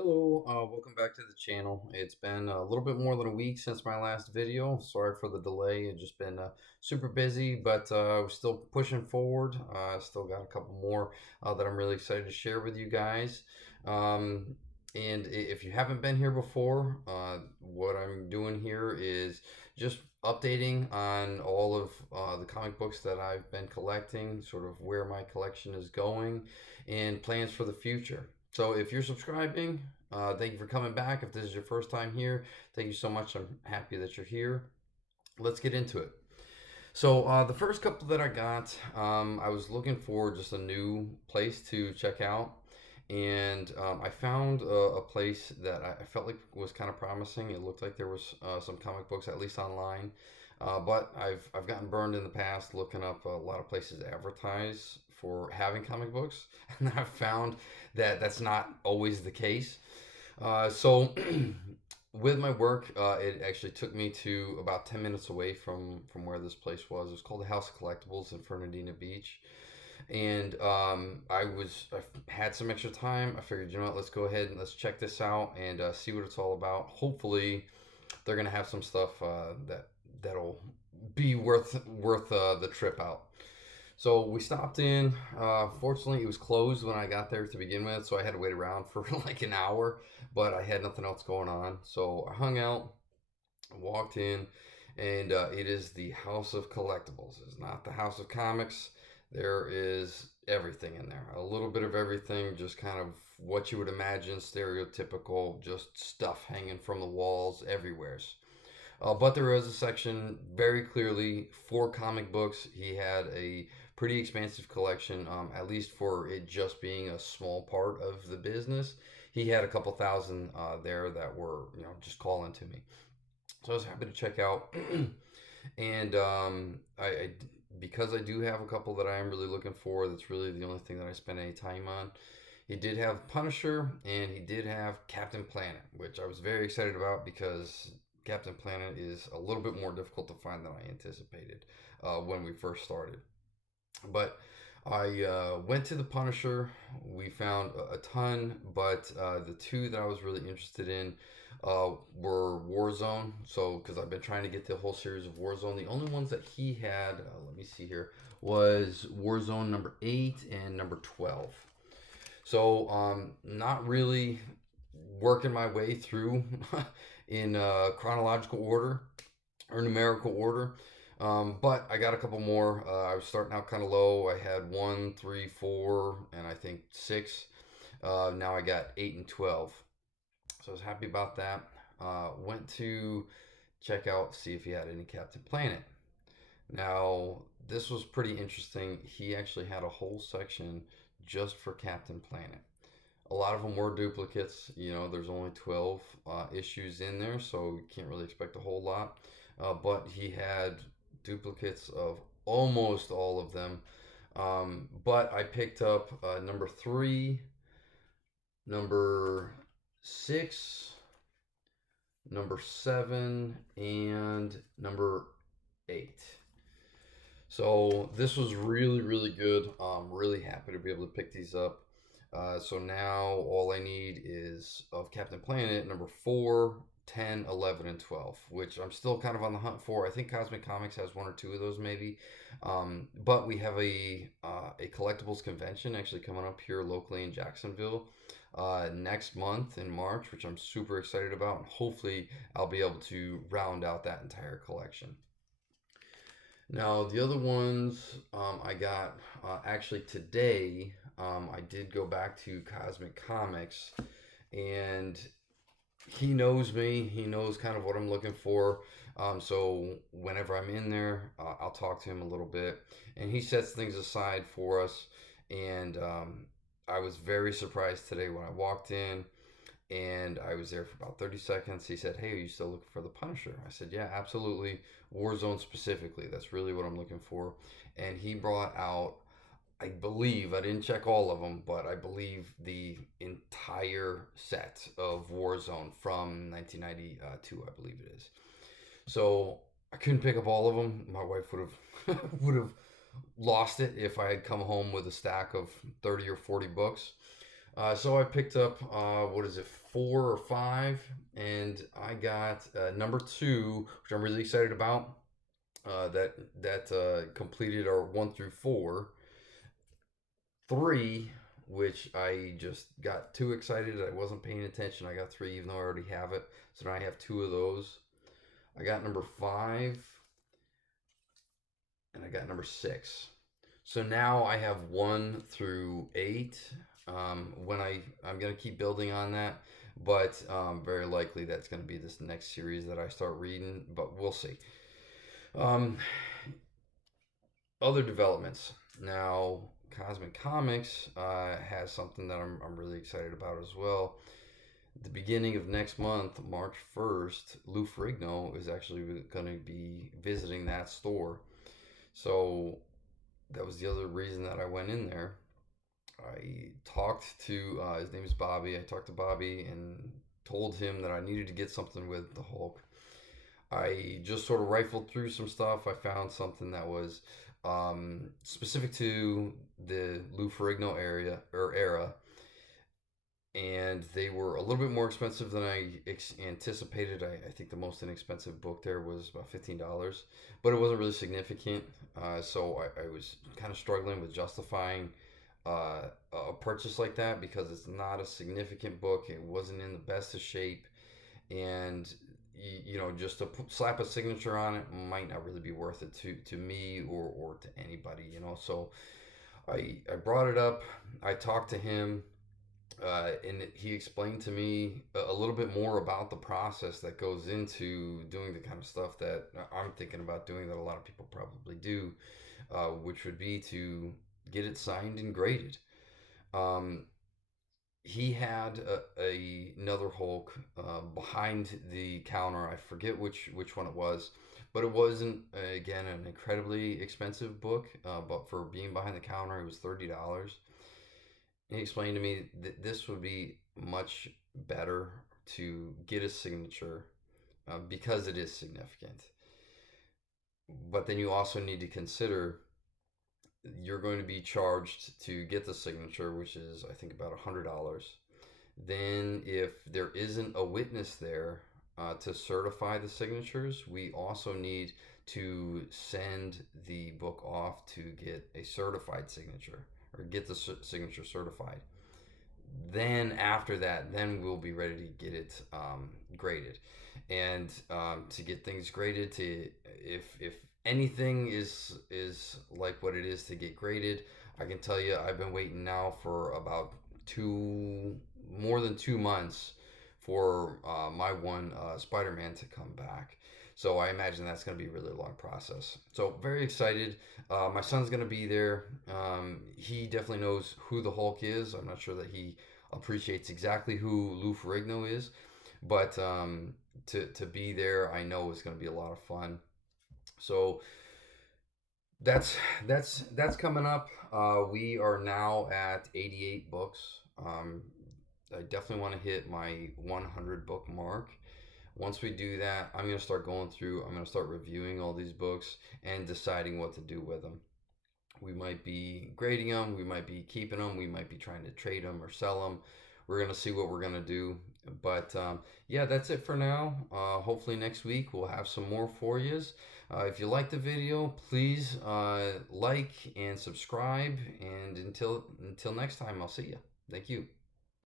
Hello, welcome back to the channel. It's been a little bit more than a week since my last video. Sorry for the delay. It's just been super busy, but we're still pushing forward. Still got a couple more that I'm really excited to share with you guys. Um, and if you haven't been here before, what I'm doing here is just updating on all of the comic books that I've been collecting, sort of where my collection is going, and plans for the future. So if you're subscribing, thank you for coming back. If this is your first time here, thank you so much. I'm happy that you're here. Let's get into it. So the first couple that I got, I was looking for just a new place to check out, and I found a place that I felt like was kind of promising. It looked like there was some comic books, at least online. But I've gotten burned in the past looking up a lot of places advertise for having comic books, and I've found that that's not always the case. So with my work, it actually took me to about 10 minutes away from where this place was. It was called the House of Collectibles in Fernandina Beach. And I had some extra time. I figured, you know what, let's go ahead and let's check this out and see what it's all about. Hopefully, they're gonna have some stuff that'll be worth the trip out. So we stopped in. Fortunately, it was closed when I got there to begin with, so I had to wait around for like an hour. But I had nothing else going on, so I hung out, walked in, and it is the House of Collectibles. It's not the House of Comics. There is everything in there, a little bit of everything, just kind of what you would imagine, stereotypical, just stuff hanging from the walls everywhere. But there is a section very clearly for comic books. He had a pretty expansive collection, at least for it just being a small part of the business. He had a couple thousand there that were, just calling to me. So I was happy to check out. And because I do have a couple that I am really looking for, that's really the only thing that I spend any time on. He did have Punisher and he did have Captain Planet, which I was very excited about because Captain Planet is a little bit more difficult to find than I anticipated when we first started. But I went to the Punisher. We found a ton, but the two that I was really interested in were Warzone. So, because I've been trying to get the whole series of Warzone, the only ones that he had, let me see here, was Warzone number 8 and number 12. So, not really working my way through in chronological order or numerical order. But I got a couple more. I was starting out kind of low. I had 1, 3, 4, and I think 6. Now I got 8 and 12. So I was happy about that. Went to check out, see if he had any Captain Planet. Now, this was pretty interesting. He actually had a whole section just for Captain Planet. A lot of them were duplicates. There's only 12 issues in there, so you can't really expect a whole lot. But he had duplicates of almost all of them. But I picked up number 3, number 6, number 7, and number 8. So this was really, really good. I'm really happy to be able to pick these up. So now all I need is of Captain Planet number 4, 10, 11, and 12, which I'm still kind of on the hunt for. I think Cosmic Comics has one or two of those maybe. But we have a collectibles convention actually coming up here locally in Jacksonville next month in March, which I'm super excited about. And hopefully I'll be able to round out that entire collection. Now, the other ones I got actually today, I did go back to Cosmic Comics, and he knows me. He knows kind of what I'm looking for. So whenever I'm in there, I'll talk to him a little bit, and he sets things aside for us. And I was very surprised today when I walked in and I was there for about 30 seconds. He said, "Hey, are you still looking for the Punisher?" I said, "Yeah, absolutely. Warzone specifically. That's really what I'm looking for." And he brought out, I believe, I didn't check all of them, but I believe the entire set of Warzone from 1992, I believe it is. So I couldn't pick up all of them. My wife would have would have lost it if I had come home with a stack of 30 or 40 books. So I picked up what is it, 4 or 5, and I got number 2, which I'm really excited about. That completed our 1 through 4. 3, which I just got too excited. I wasn't paying attention. I got 3, even though I already have it. So now I have 2 of those. I got number 5, and I got number 6. So now I have 1 through 8. I'm gonna keep building on that, but very likely that's gonna be this next series that I start reading. But we'll see. Um, Other developments now. Cosmic Comics has something that I'm really excited about as well. At the beginning of next month, March 1st, Lou Ferrigno is actually going to be visiting that store. So that was the other reason that I went in there. I talked to his name is Bobby. I talked to Bobby and told him that I needed to get something with the Hulk. I just sort of rifled through some stuff. I found something that was specific to the Lou Ferrigno area or era, and they were a little bit more expensive than I anticipated. I think the most inexpensive book there was about $15, but it wasn't really significant. So I was kind of struggling with justifying a purchase like that because it's not a significant book. It wasn't in the best of shape, and just to slap a signature on it might not really be worth it to me or to anybody. So I brought it up. I talked to him, and he explained to me a little bit more about the process that goes into doing the kind of stuff that I'm thinking about doing, that a lot of people probably do, which would be to get it signed and graded. Um, he had another Hulk behind the counter. I forget which one it was, but it wasn't, again, an incredibly expensive book. But for being behind the counter, it was $30. He explained to me that this would be much better to get a signature because it is significant. But then you also need to consider you're going to be charged to get the signature, which is, I think, about $100. Then, if there isn't a witness there to certify the signatures, we also need to send the book off to get a certified signature or get the signature certified. Then after that, then we'll be ready to get it graded, and to get things graded. To if anything is like what it is to get graded, I can tell you I've been waiting now for about more than 2 months for my one Spider-Man to come back. So I imagine that's going to be a really long process. So very excited. My son's going to be there. He definitely knows who the Hulk is. I'm not sure that he appreciates exactly who Lou Ferrigno is, but to be there, I know is going to be a lot of fun. So that's that's coming up. We are now at 88 books. I definitely want to hit my 100 book mark. Once we do that, I'm going to start going through, I'm going to start reviewing all these books and deciding what to do with them. We might be grading them, we might be keeping them, we might be trying to trade them or sell them. We're going to see what we're going to do. But yeah, that's it for now. Hopefully next week we'll have some more for you. If you like the video, please like and subscribe. And until next time, I'll see you. Thank you.